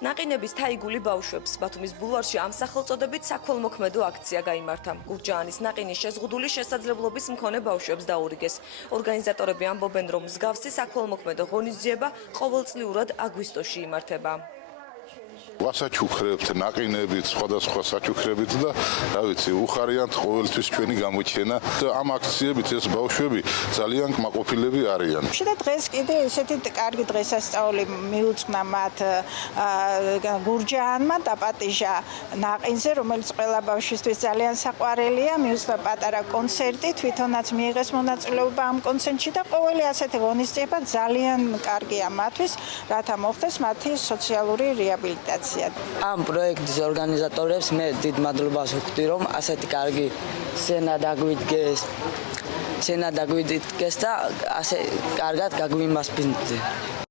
ნაყინების თაიგული ბავშვებს ბათუმის ბულვარში ამ სახელწოდებით საქველმოქმედო აქცია გაიმართა. გურჯაანის ნაყინის შეზღუდული შესაძლებლობის მქონე ბავშვებს დაურიგეს. ორგანიზატორები ამბობენ, რომ მსგავსი საქველმოქმედო ღონისძიება ყოველწლიურად აგვისტოში იმართება. ვასაჩუქრებთ ნაყინებით, სხვადასხვა საჩუქრებით და რა ვიცი, უხარიანთ ყოველთვის ჩვენი გამოჩენა. ამ აქციებით ეს ბავშვები ძალიან კმაყოფილები არიან. და დღეს კიდე ესეთი კარგი დღესასწაული მიუძღვნა მათ გურჯაანმა დაპატიჟა ნაყინზე, რომელიც ყველა ბავშვისთვის ძალიან საყვარელია. მიუძღვნა პატარა კონცერტი, თვითონაც მიიღეს მონაწილეობა ამ კონცერტში და ყოველი ასეთი ღონისძიება ძალიან კარგია მათთვის, რათა მოხდეს მათი სოციალური რეაბილიტაცია. ამ პროექტის ორგანიზატორებს მე დიდ მადლობას ვუხდი, რომ ასეთი კარგი სცენა დაგვიდგეს და ასე კარგად გაგვიმასპინძლეს.